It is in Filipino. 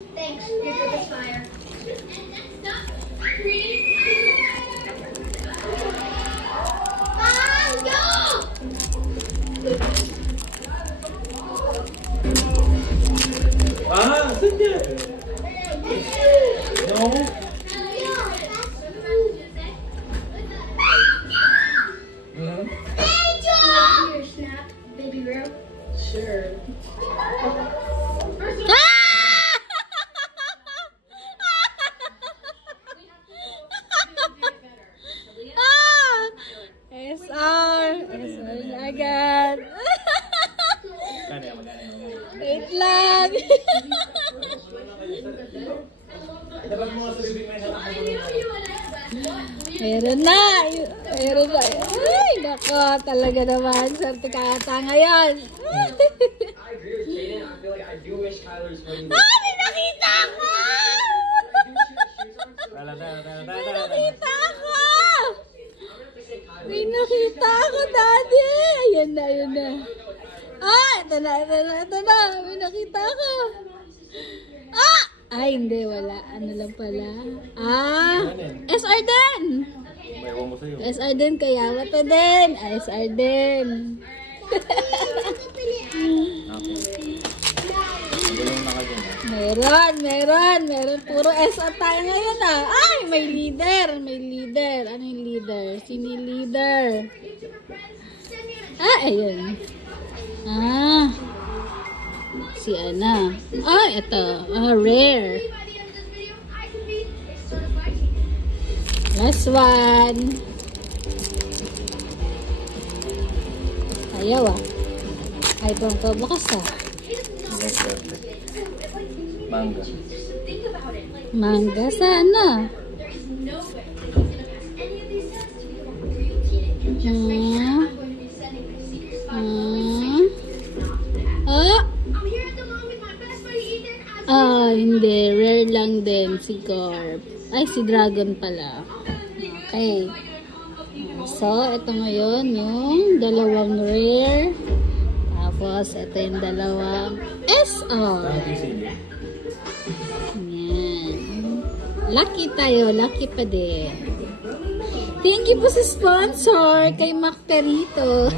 Thanks, your group is fire. Ah, saan yan? No? Here, Snap, baby girl. Sure. SR agad. Wait lang. Dapat mo sa bibig may Meron na. Meron na. Ay, nako. Talaga naman. Swerte ka ata ngayon. Ah, may nakita ko! May nakita ko! May nakita ko, Daddy! Ayan na, ayan na. Ah, ito na, ito na, ito na. May nakita ko. Ah! Ay, hindi, wala. Ano lang pala. Ah! SR din! SR din, kaya wala din. SR din. Meron. Puro SR tayo ngayon ah. Ay, may leader. Ano yung leader? Sino yung leader? Ah, ayun. Ah. Si Ana. Ah, ito. Ah, rare. Last one. Ayaw ah. Ay, ito bukas ah. Manga. Manga sana. Hindi. Rare lang din si Garp. Ay, si Dragon pala. Okay. So, ito ngayon yung dalawang rare. Tapos, ito yung dalawang SR. Yan. Lucky tayo. Lucky pa din. Thank you po sa sponsor kay Mac Perito.